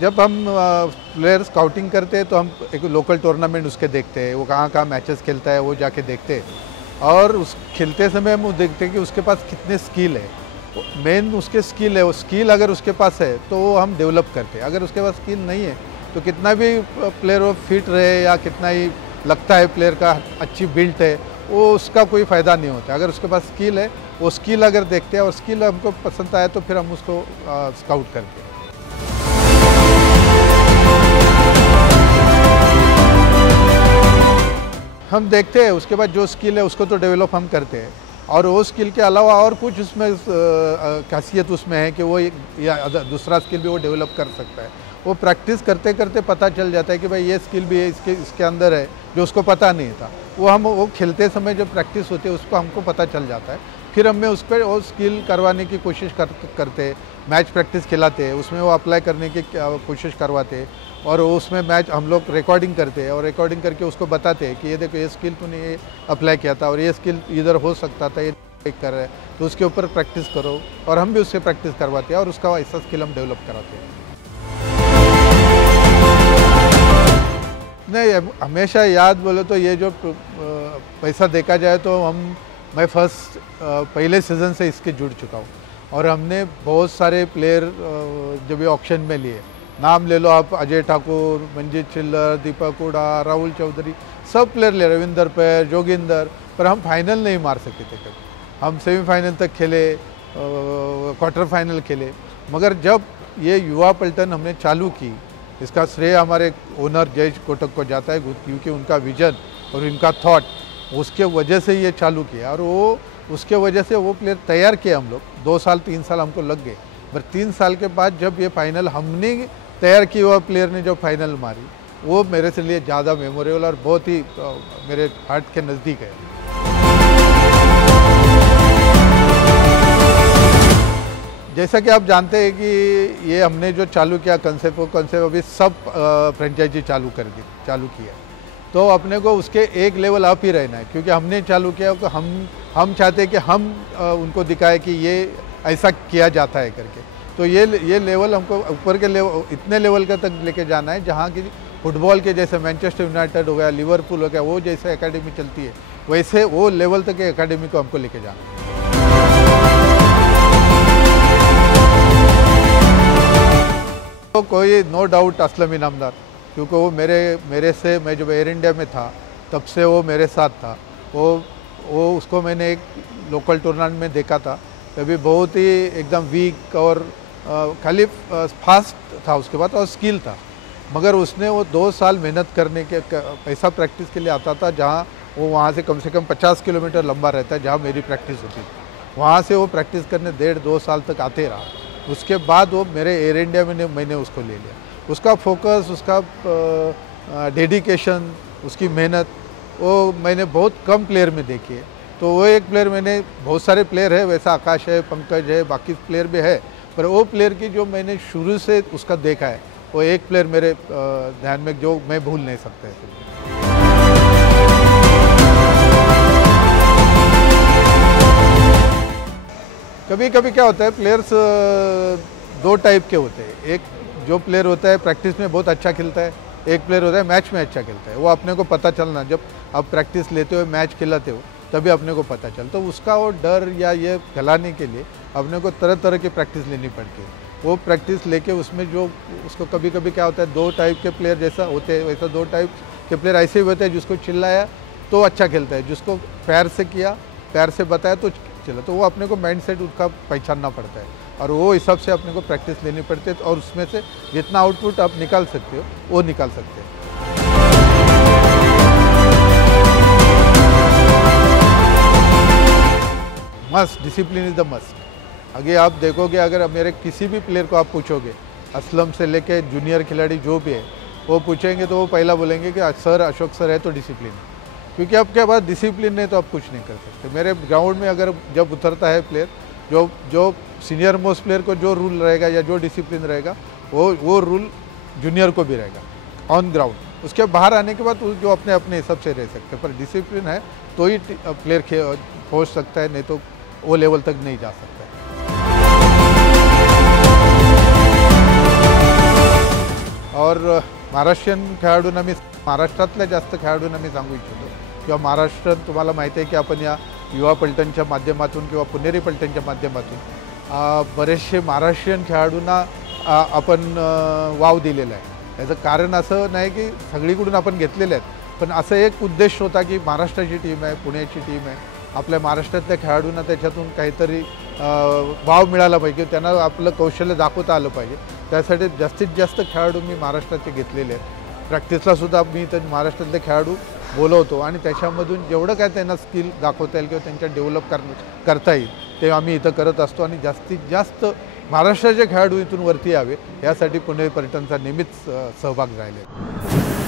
जब हम player scouting करते हैं तो हम एक लोकल टूर्नामेंट उसके देखते हैं, वो कहाँ कहाँ मैचेस खेलता है वो जाके देखते हैं। और उस खेलते समय हम देखते हैं कि उसके पास कितने स्किल है, मेन उसके स्किल है। वो स्किल अगर उसके पास है तो वो हम डेवलप करते हैं। अगर उसके पास स्किल नहीं है तो कितना भी प्लेयर वो फिट रहे या कितना ही लगता है प्लेयर का अच्छी बिल्ट है, वो उसका कोई फ़ायदा नहीं होता। अगर उसके पास स्किल है, वो स्किल अगर देखते हैं और स्किल हमको पसंद आए तो फिर हम उसको स्काउट करते हैं। हम देखते हैं, उसके बाद जो स्किल है उसको तो डेवलप हम करते हैं, और वो स्किल के अलावा और कुछ उसमें खासियत उसमें है कि वो या दूसरा स्किल भी वो डेवलप कर सकता है। वो प्रैक्टिस करते करते पता चल जाता है कि भाई ये स्किल भी है इसके अंदर है जो उसको पता नहीं था। वो खेलते समय जब प्रैक्टिस होती है उसको हमको पता चल जाता है। फिर हमें उस पर वो स्किल करवाने की कोशिश करते हैं, मैच प्रैक्टिस खिलाते हैं, उसमें वो अप्लाई करने की कोशिश करवाते हैं, और उसमें मैच हम लोग रिकॉर्डिंग करते हैं और रिकॉर्डिंग करके उसको बताते हैं कि ये देखो ये स्किल तूने ये अप्लाई किया था और ये स्किल इधर हो सकता था, ये कर रहा है तो उसके ऊपर प्रैक्टिस करो। और हम भी उससे प्रैक्टिस करवाते हैं और उसका ऐसा स्किल हम डेवलप कराते हैं। नहीं, हमेशा याद बोले तो ये जो पैसा देखा जाए तो मैं पहले सीज़न से इसके जुड़ चुका हूँ, और हमने बहुत सारे प्लेयर जब ये ऑक्शन में लिए, नाम ले लो आप, अजय ठाकुर, मंजीत चिल्लर, दीपक हुडा, राहुल चौधरी, सब प्लेयर ले, रविंदर पैर, जोगिंदर, पर हम फाइनल नहीं मार सके थे कभी। हम सेमीफाइनल तक खेले, क्वार्टर फाइनल खेले, मगर जब ये युवा पलटन हमने चालू की, इसका श्रेय हमारे ओनर जयेश कोटक को जाता है, क्योंकि उनका विजन और उनका थॉट उसके वजह से ये चालू किया, और वो उसके वजह से वो प्लेयर तैयार किए हम लोग। 2 साल 3 साल हमको लग गए, पर 3 साल के बाद जब ये फाइनल हमने तैयार किया हुआ प्लेयर ने जो फाइनल मारी, वो मेरे से लिए ज़्यादा मेमोरेबल और बहुत ही मेरे हार्ट के नज़दीक है। जैसा कि आप जानते हैं कि ये हमने जो चालू किया कंसेप्ट अभी सब फ्रेंचाइजी चालू किया, तो अपने को उसके एक लेवल अप ही रहना है, क्योंकि हमने चालू किया तो हम चाहते हैं कि हम उनको दिखाएं कि ये ऐसा किया जाता है करके। तो ये लेवल हमको ऊपर के लेवल, इतने लेवल का तक लेके जाना है जहाँ की फुटबॉल के जैसे मैनचेस्टर यूनाइटेड हो गया, लिवरपूल हो गया, वो जैसे एकेडमी चलती है वैसे वो लेवल तक एकेडमी को हमको लेके जाना है। तो कोई नो डाउट असलम इनामदार, क्योंकि वो मेरे से, मैं जब एयर इंडिया में था तब से वो मेरे साथ था। वो उसको मैंने एक लोकल टूर्नामेंट में देखा था, तभी बहुत ही एकदम वीक और खाली फास्ट था उसके बाद, और स्किल था, मगर उसने वो 2 साल मेहनत करने के ऐसा प्रैक्टिस के लिए आता था जहाँ वो वहाँ से कम 50 किलोमीटर लंबा रहता है जहाँ मेरी प्रैक्टिस होती थी। वहाँ से वो प्रैक्टिस करने 1.5-2 साल तक आते रहा। उसके बाद वो मेरे एयर इंडिया में मैंने उसको ले लिया। उसका फोकस, उसका डेडिकेशन, उसकी मेहनत वो मैंने बहुत कम प्लेयर में देखी है। तो वो एक प्लेयर, मैंने बहुत सारे प्लेयर है वैसा, आकाश है, पंकज है, बाकी प्लेयर भी है, पर वो प्लेयर की जो मैंने शुरू से उसका देखा है, वो एक प्लेयर मेरे ध्यान में जो मैं भूल नहीं सकता। कभी कभी क्या होता है, प्लेयर्स 2 टाइप के होते हैं। एक जो प्लेयर होता है प्रैक्टिस में बहुत अच्छा खेलता है, एक प्लेयर होता है मैच में अच्छा खेलता है। वो अपने को पता चलना, जब आप प्रैक्टिस लेते हो, मैच खिलाते हो, तभी अपने को पता चलता। तो उसका वो डर या ये खिलाने के लिए अपने को तरह तरह की प्रैक्टिस लेनी पड़ती है। वो प्रैक्टिस लेके उसमें जो उसको कभी कभी क्या होता है, 2 टाइप के प्लेयर जैसा होते हैं वैसा 2 टाइप के प्लेयर ऐसे ही होते हैं, जिसको चिल्लाया तो अच्छा खेलता है, जिसको प्यार से किया, प्यार से बताया तो चला। तो वो अपने को माइंडसेट उसका पहचानना पड़ता है, और वो हिसाब से अपने को प्रैक्टिस लेनी पड़ती है, और उसमें से जितना आउटपुट आप निकाल सकते हो वो निकाल सकते हो। Must, discipline is the must. आगे आप देखोगे, अगर मेरे किसी भी प्लेयर को आप पूछोगे, असलम से लेके जूनियर खिलाड़ी जो भी है, वो पूछेंगे तो वो पहला बोलेंगे कि सर, अशोक सर है तो डिसिप्लिन है। क्योंकि आपके पास डिसिप्लिन नहीं तो आप कुछ नहीं कर सकते। मेरे ग्राउंड में अगर जब उतरता है प्लेयर, जो सीनियर मोस्ट प्लेयर को जो रूल रहेगा या जो डिसिप्लिन रहेगा, वो रूल जूनियर को भी रहेगा ऑन ग्राउंड। उसके बाहर आने के बाद जो अपने हिसाब से रह सकते हैं, पर डिसिप्लिन है तो ही प्लेयर पहुँच सकता है, नहीं तो वो लेवल तक नहीं जा सकता है। और महाराष्ट्रीयन खेळाडूंना मी महाराष्ट्रातल्या जास्त खेळाडूंना मी सांगू इच्छितो किंवा महाराष्ट्रात तुम्हाला माहिती आहे की आपण या युवा पलटणच्या माध्यमातून किंवा पुणेरी पलटणच्या माध्यमातून बरेचसे महाराष्ट्रीयन खेळाडूंना आपण वाव दिलेला आहे। याचं कारण असं नाही की सगळीकडून आपण घेतलेले आहेत, पण असं एक उद्देश होता की महाराष्ट्राची टीम आहे, पुण्याची टीम आहे, आपल्या महाराष्ट्रातल्या खेळाडूंना त्याच्यातून काहीतरी वाव मिळाला पाहिजे, त्यांना आपलं कौशल्य दाखवता आलं पाहिजे। त्यासाठी जास्तीत जास्त खेळाडू मी महाराष्ट्राचे घेतलेले आहेत। प्रॅक्टिसलासुद्धा मी तर महाराष्ट्रातले खेळाडू बोलवतो आणि त्याच्यामधून जेवढं काय त्यांना स्किल दाखवता येईल किंवा त्यांच्या डेव्हलप करता येईल ते आम्ही इथं करत असतो आणि जास्तीत जास्त महाराष्ट्राचे खेळाडू इथून वरती यावे यासाठी पुणे पर्यटनचा नेहमीच सहभाग राहिले।